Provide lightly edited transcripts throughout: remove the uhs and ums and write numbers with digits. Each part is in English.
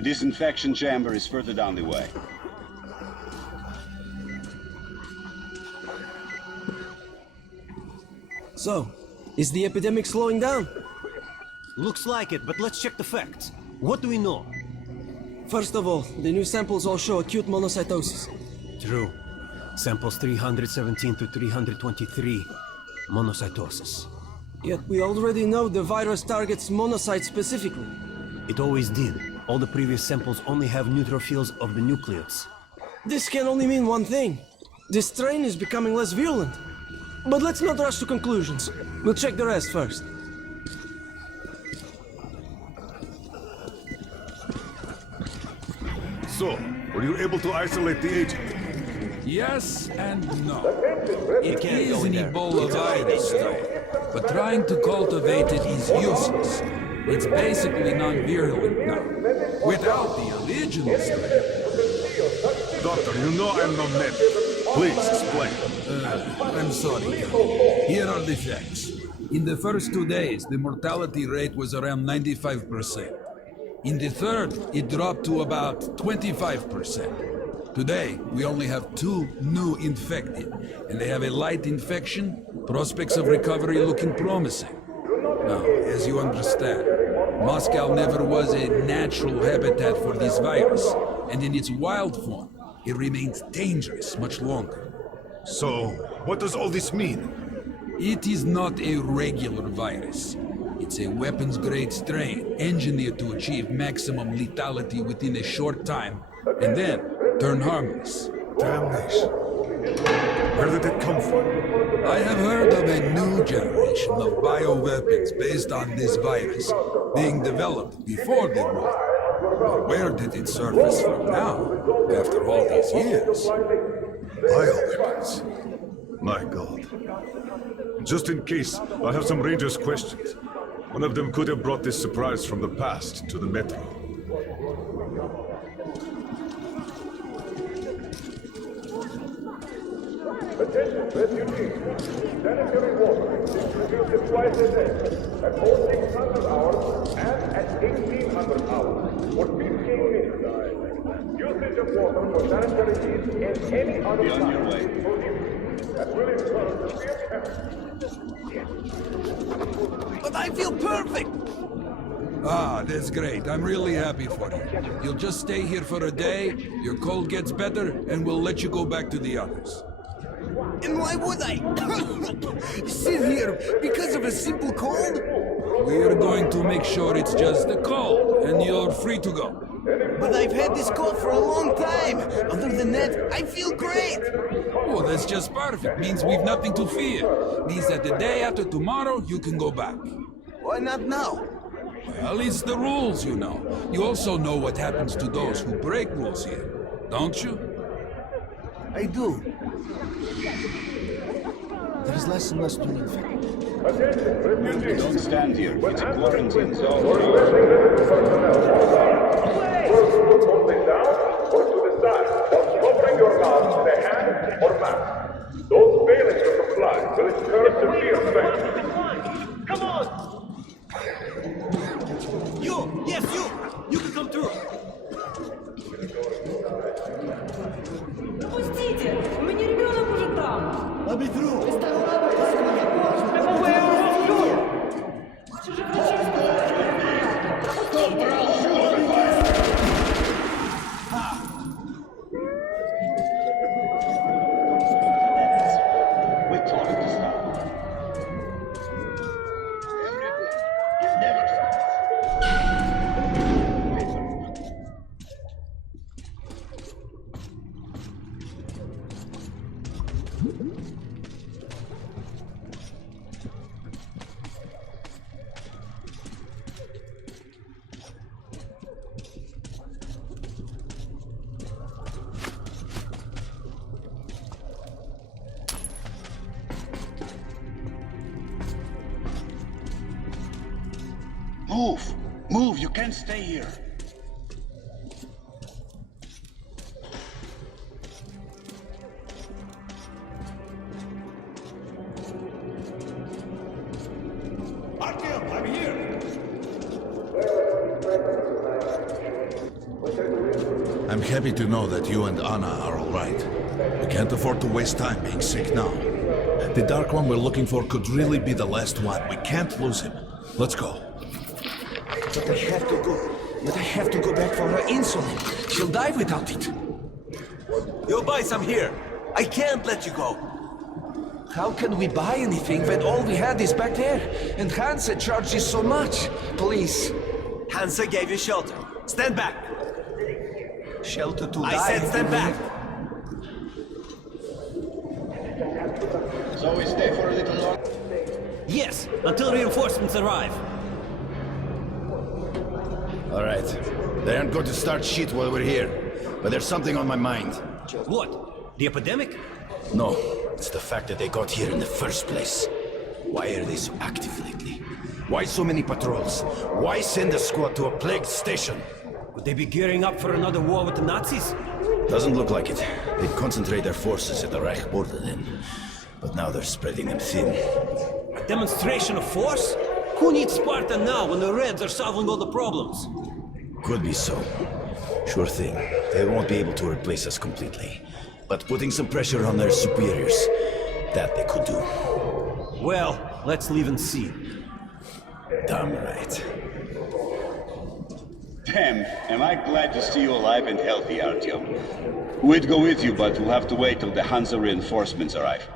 The disinfection chamber is further down the way. So, is the epidemic slowing down? Looks like it, but let's check the facts. What do we know? First of all, the new samples all show acute monocytosis. True. Samples 317 to 323. Monocytosis. Yet we already know the virus targets monocytes specifically. It always did. All the previous samples only have neutrophils of the nucleates. This can only mean one thing. This strain is becoming less virulent. But let's not rush to conclusions. We'll check the rest first. So, were you able to isolate the agent? Yes and no. It can't is go in an there. Ebola virus strain, but trying to cultivate it is useless. It's basically non-virulent now. Without the original strain. Doctor, you know I'm no medic. Please explain. I'm sorry. Here are the facts. In the first 2 days, the mortality rate was around 95%. In the third, it dropped to about 25%. Today, we only have 2 new infected, and they have a light infection, prospects of recovery looking promising. Now, as you understand, Moscow never was a natural habitat for this virus, and in its wild form, it remains dangerous much longer. So, what does all this mean? It is not a regular virus. It's a weapons-grade strain engineered to achieve maximum lethality within a short time, and then turn harmless. Damnation. Where did it come from? I have heard of a new generation of bioweapons based on this virus being developed before the war. But where did it surface from now, after all these years? Bioweapons. My God. Just in case, I have some Rangers questions. One of them could have brought this surprise from the past to the Metro. Attention, refugees. Sanitary water is distributed twice a day, at 0600 hours and at 1800 hours, for 15 minutes. Usage of water for sanitary needs in any other Be on your time way. is prohibited. That will incur severe penalties. But I feel perfect! Ah, that's great. I'm really happy for you. You'll just stay here for a day, your cold gets better, and we'll let you go back to the others. And why would I? Sit here because of a simple cold? We're going to make sure it's just a cold, and you're free to go. But I've had this cold for a long time. Other than that, I feel great. Oh, that's just perfect. Means we've nothing to fear. Means that the day after tomorrow, you can go back. Why not now? Well, it's the rules, you know. You also know what happens to those who break rules here, don't you? I do. There is less and less to infect. Attention, refugees. Don't stand here. It's a quarantine Or zone. requesting medical personnel. Work from the down or to the side, or covering your mouth with a hand or mask. Those failing to comply will incur severe penalties. Come on! You! Yes, you! You can come through! Пустите! У меня ребенок уже там! Let me through! Чужих врачей сказали! Пустите! We told him to stop. It never stops. Move! Move! You can't stay here! Artyom, I'm here! happy to know that you and Anna are all right. We can't afford to waste time being sick now. The Dark One we're looking for could really be the last one. We can't lose him. Let's go. But I have to go. But I have to go back for her insulin. She'll die without it. You'll buy some here. I can't let you go. How can we buy anything when all we had is back there? And Hansa charges so much. Please. Hansa gave you shelter. Stand back. Shelter to die. I said stand back. So we stay for a little longer. Yes, until reinforcements arrive. All right. They aren't going to start shit while we're here. But there's something on my mind. What? The epidemic? No, it's the fact that they got here in the first place. Why are they so active lately? Why so many patrols? Why send a squad to a plagued station? Would they be gearing up for another war with the Nazis? Doesn't look like it. They'd concentrate their forces at the Reich border then. But now they're spreading them thin. A demonstration of force? Who needs Sparta now when the Reds are solving all the problems? Could be so. Sure thing. They won't be able to replace us completely. But putting some pressure on their superiors, that they could do. Well, let's leave and see. Damn right. Damn, am I glad to see you alive and healthy, Artyom. We'd go with you, but we'll have to wait till the Hansa reinforcements arrive.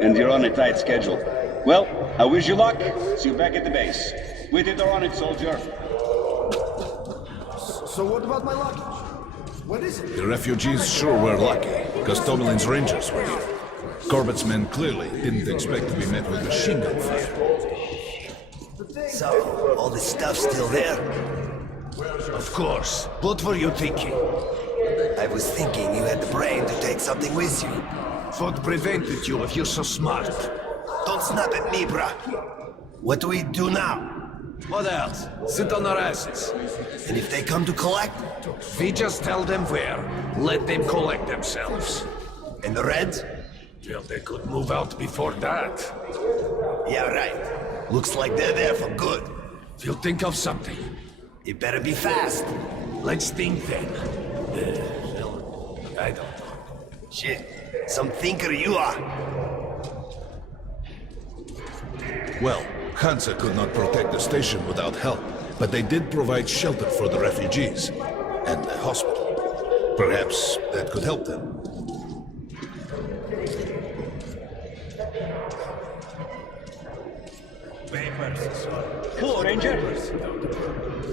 And you're on a tight schedule. Well, I wish you luck. See you back at the base. With it or on it, soldier. So what about my luggage? What is it? The refugees sure were lucky, because Tomelin's Rangers were here. Corbett's men clearly didn't expect to be met with machine gun fire. So, all this stuff still there? Of course. What were you thinking? I was thinking you had the brain to take something with you. What prevented you if you're so smart? Don't snap at me, bruh. What do we do now? What else? Sit on our asses. And if they come to collect? We just tell them where. Let them collect themselves. And the Reds? Well, they could move out before that. Yeah, right. Looks like they're there for good. We'll think of something. It better be fast. Let's think then. I don't know. Shit. Some thinker you are. Well, Hansa could not protect the station without help, but they did provide shelter for the refugees and the hospital. Perhaps that could help them. Papers. Hello, Ranger.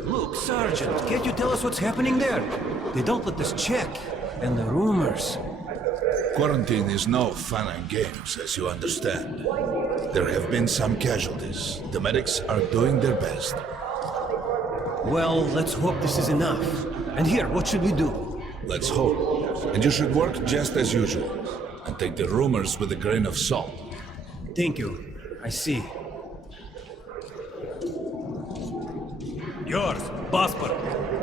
Look, Sergeant, can't you tell us what's happening there? They don't let us check. And the rumors. Quarantine is no fun and games, as you understand. There have been some casualties. The medics are doing their best. Well, let's hope this is enough. And here, what should we do? Let's hope. And you should work just as usual. And take the rumors with a grain of salt. Thank you. I see. Yours, passport.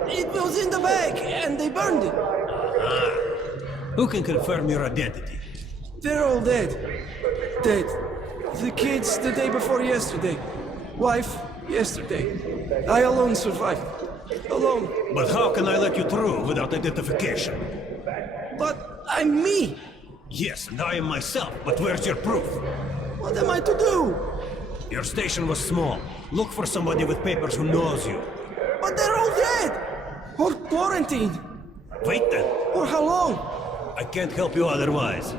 It was in the bag, and they burned it. Who can confirm your identity? They're all dead. Dead. The kids the day before yesterday. Wife yesterday. I alone survived. Alone. But how can I let you through without identification? But I'm me. Yes, and I am myself, but where's your proof? What am I to do? Your station was small. Look for somebody with papers who knows you. But they're all dead. Or quarantined. Wait then. For how long? I can't help you otherwise.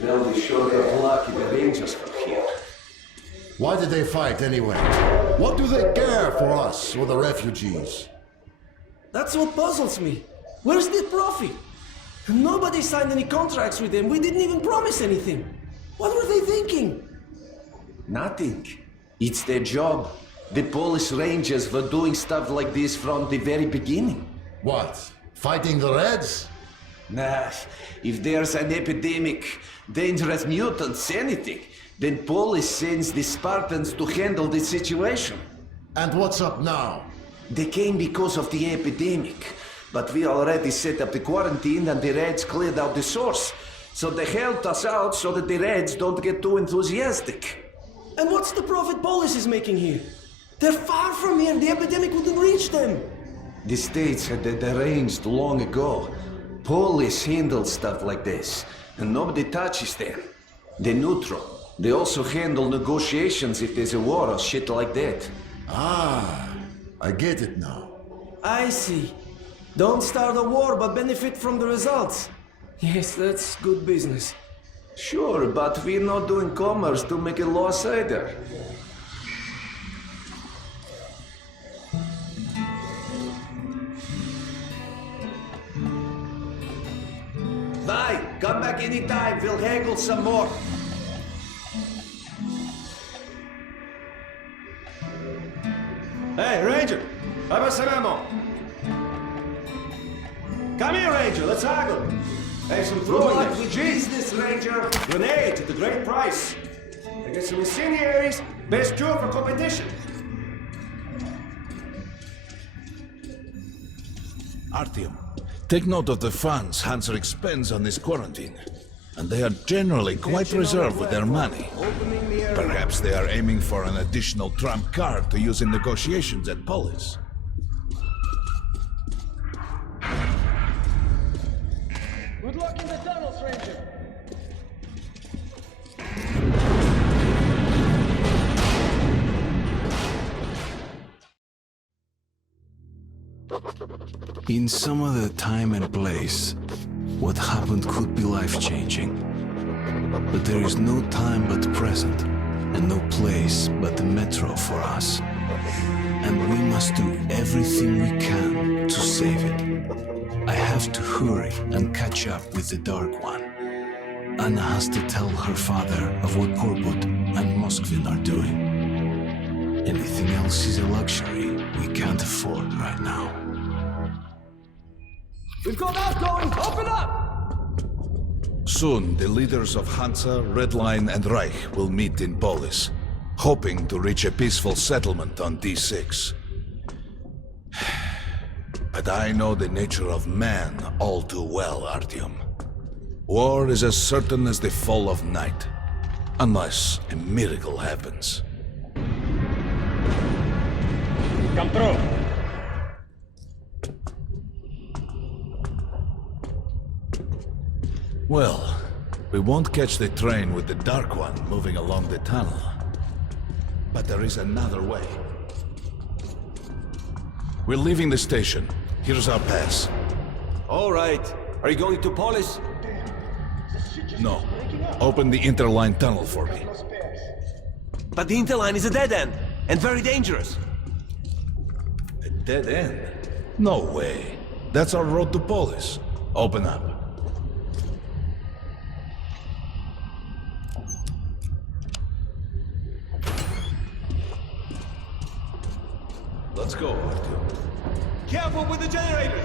They'll be sure they're lucky the Rangers were here. Why did they fight anyway? What do they care for us or the refugees? That's what puzzles me. Where's the profit? Nobody signed any contracts with them. We didn't even promise anything. What were they thinking? Nothing. It's their job. The Polish Rangers were doing stuff like this from the very beginning. What? Fighting the Reds? Nah, if there's an epidemic, dangerous mutants, anything, then Polish sends the Spartans to handle the situation. And what's up now? They came because of the epidemic. but we already set up the quarantine and the Reds cleared out the source. So they helped us out so that the Reds don't get too enthusiastic. And what's the profit Polis is making here? They're far from here. The epidemic wouldn't reach them. The states had that arranged long ago. Polis handles stuff like this, and nobody touches them. They're neutral. They also handle negotiations if there's a war or shit like that. Ah, I get it now. I see. Don't start a war, but benefit from the results. Yes, that's good business. Sure, but we're not doing commerce to make a loss either. Bye. Come back anytime. We'll haggle some more. Hey, Ranger! How about some ammo? Come here, Ranger, let's haggle! Hey, some throwing luck knives. with business, Ranger. Grenades at a great price. I get some incendiaries, best cure for competition. Artyom, take note of the funds Hanser expends on this quarantine. And they are generally quite reserved with their money. Perhaps they are aiming for an additional trump card to use in negotiations at Polis. Good luck in the tunnels, Ranger. In some other time and place, what happened could be life-changing. But there is no time but the present, and no place but the metro for us. And we must do everything we can to save it. I have to hurry and catch up with the Dark One. Anna has to tell her father of what Korbut and Moskvin are doing. Anything else is a luxury we can't afford right now. We've got outgoing! Open up! Soon, the leaders of Hansa, Red Line, and Reich will meet in Polis, hoping to reach a peaceful settlement on D6. But I know the nature of man all too well, Artyom. War is as certain as the fall of night, unless a miracle happens. Come through. Well, we won't catch the train with the Dark One moving along the tunnel. But there is another way. We're leaving the station. Here's our pass. All right. Are you going to Polis? No. Open the Interline tunnel for me. But the Interline is a dead end, and very dangerous. A dead end? No way. That's our road to Polis. Open up. Let's go, Artyom. Careful with the generators!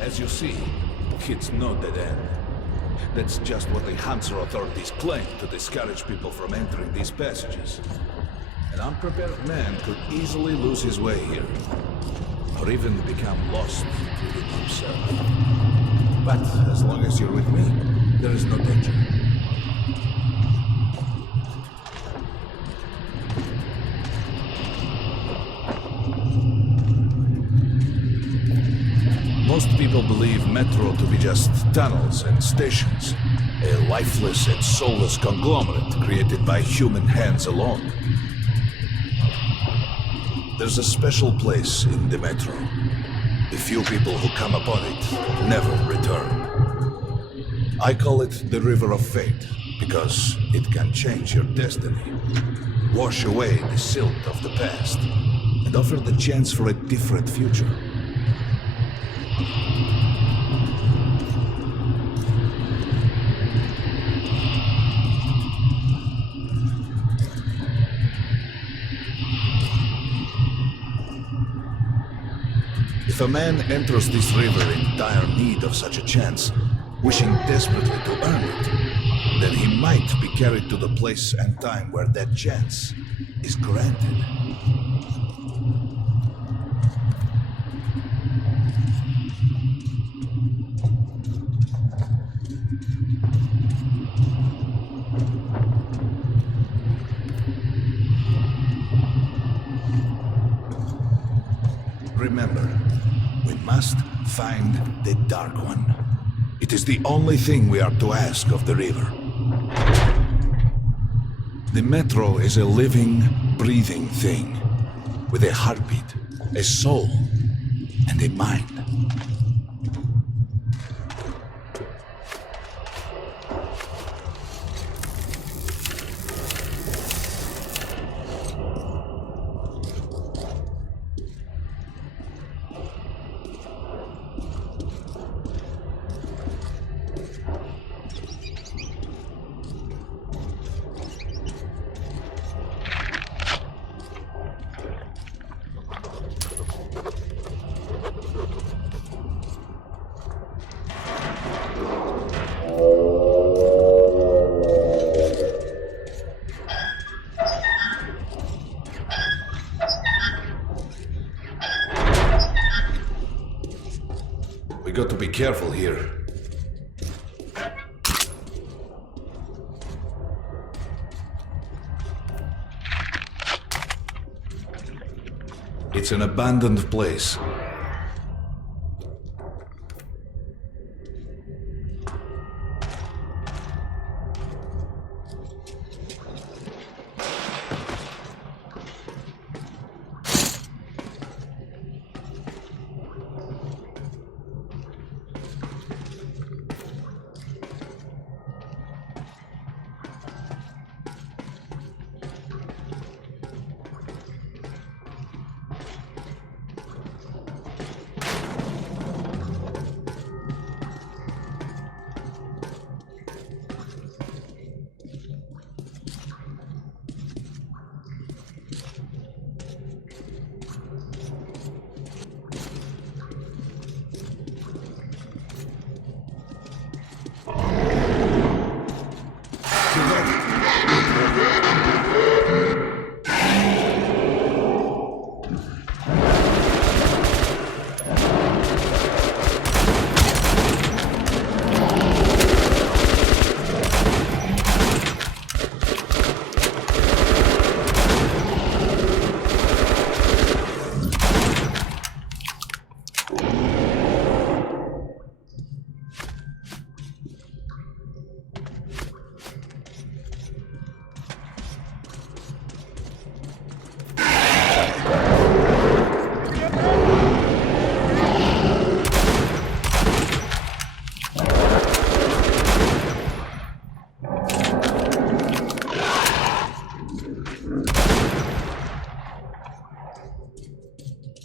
As you see, it's no dead end. That's just what the Hansa authorities claim to discourage people from entering these passages. An unprepared man could easily lose his way here, or even become lost within himself. But as long as you're with me, there is no danger. Most people believe Metro to be just tunnels and stations, a lifeless and soulless conglomerate created by human hands alone. There's a special place in the Metro. The few people who come upon it never return. I call it the River of Fate, because it can change your destiny, wash away the silt of the past, and offer the chance for a different future. The If a man enters this river in dire need of such a chance, wishing desperately to earn it, then he might be carried to the place and time where that chance is granted. Remember, we must find the Dark One. It is the only thing we are to ask of the river. The Metro is a living, breathing thing, with a heartbeat, a soul, and a mind. We got to be careful here. It's an abandoned place.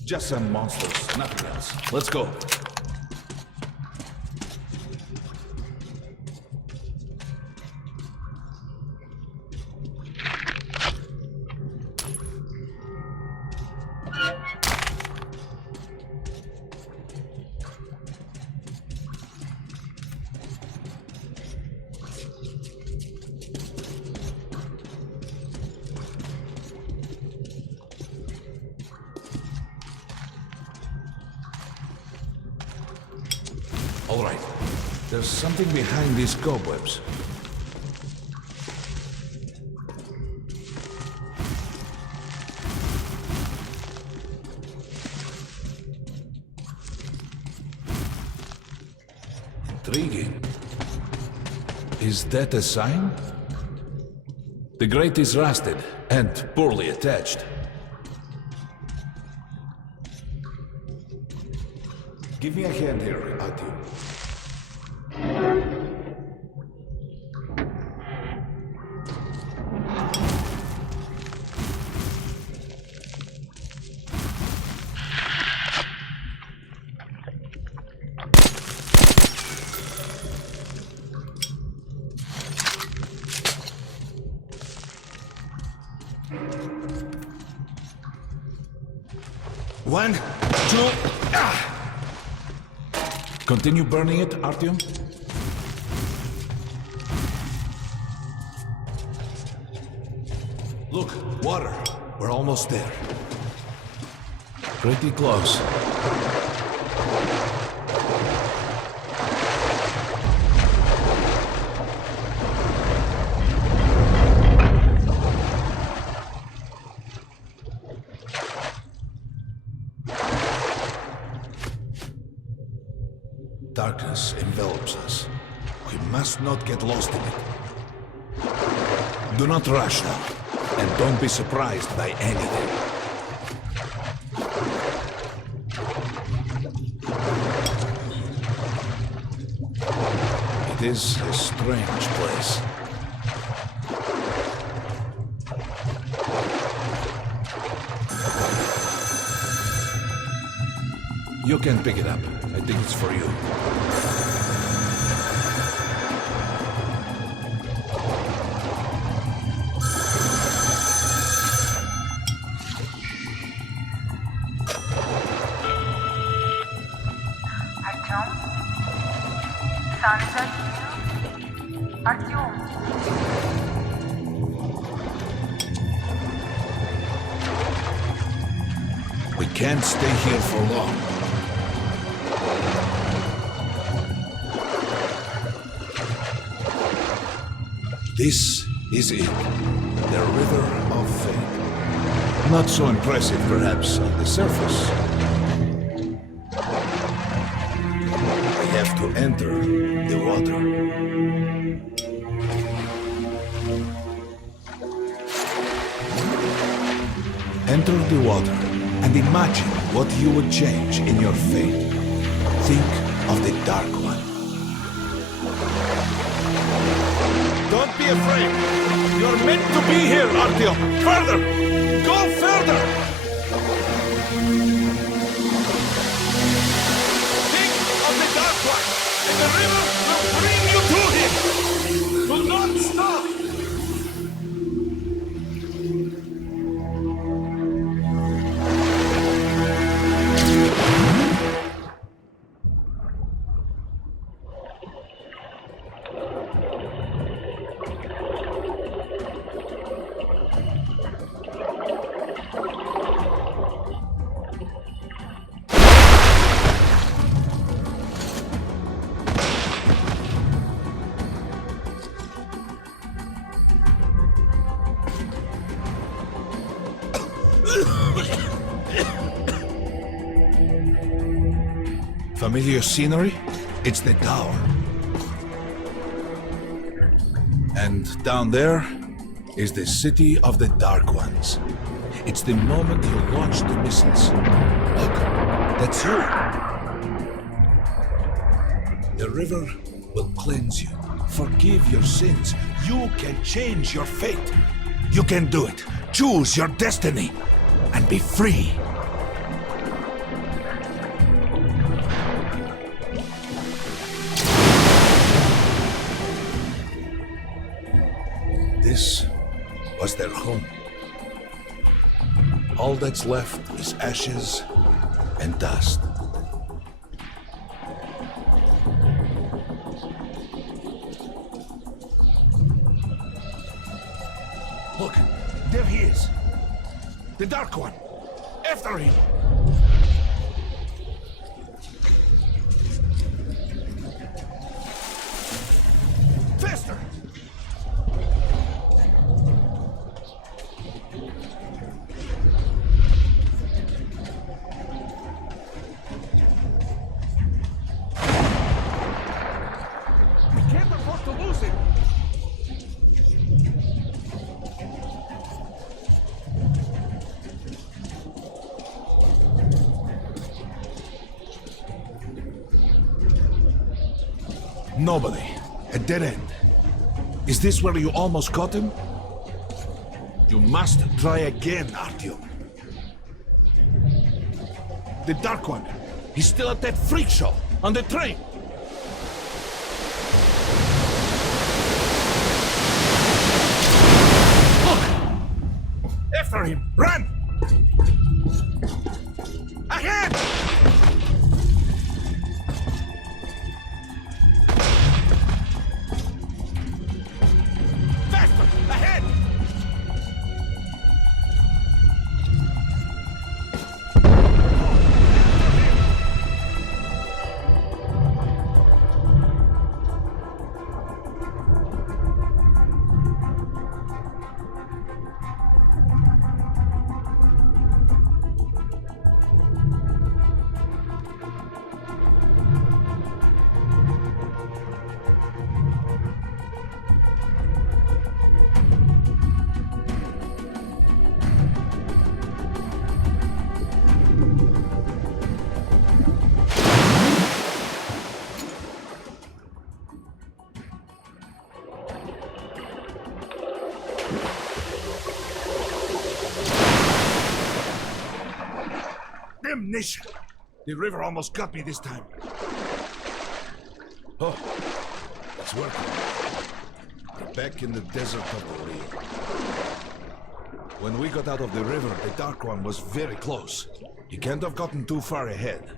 Just some monsters, nothing else. Let's go. All right. There's something behind these cobwebs. Intriguing. Is that a sign? The grate is rusted and poorly attached. Give me a hand here, Artyom. One, two... Continue burning it, Artyom? Look, water. We're almost there. Pretty close. Darkness envelops us. We must not get lost in it. Do not rush now, and don't be surprised by anything. It is a strange place. You can pick it up. I think it's for you. Артём? Саня, Артём? We can't stay here for long. This is it. The River of Fate. Not so impressive, perhaps, on the surface. We have to enter the water. Enter the water and imagine what you would change in your fate. Think of the Dark One. Don't be afraid. You're meant to be here, Artyom. Further! Go further! Think of the Dark One, and the river will bring you to him. Do not stop! Familiar scenery? It's the tower. And down there is the City of the Dark Ones. It's the moment you launch the missiles. Look, that's you. The river will cleanse you, forgive your sins. You can change your fate. You can do it. Choose your destiny and be free. This was their home. All that's left is ashes and dust. Look, there he is. The Dark One. After him. Faster! Nobody. A dead end. Is this where you almost caught him? You must try again, Artyom. The Dark One. He's still at that freak show on the train. Look! After him! Run! Ahead! Damnation! The river almost got me this time. Oh, it's working. We're back in the desert of the real. When we got out of the river, the Dark One was very close. He can't have gotten too far ahead.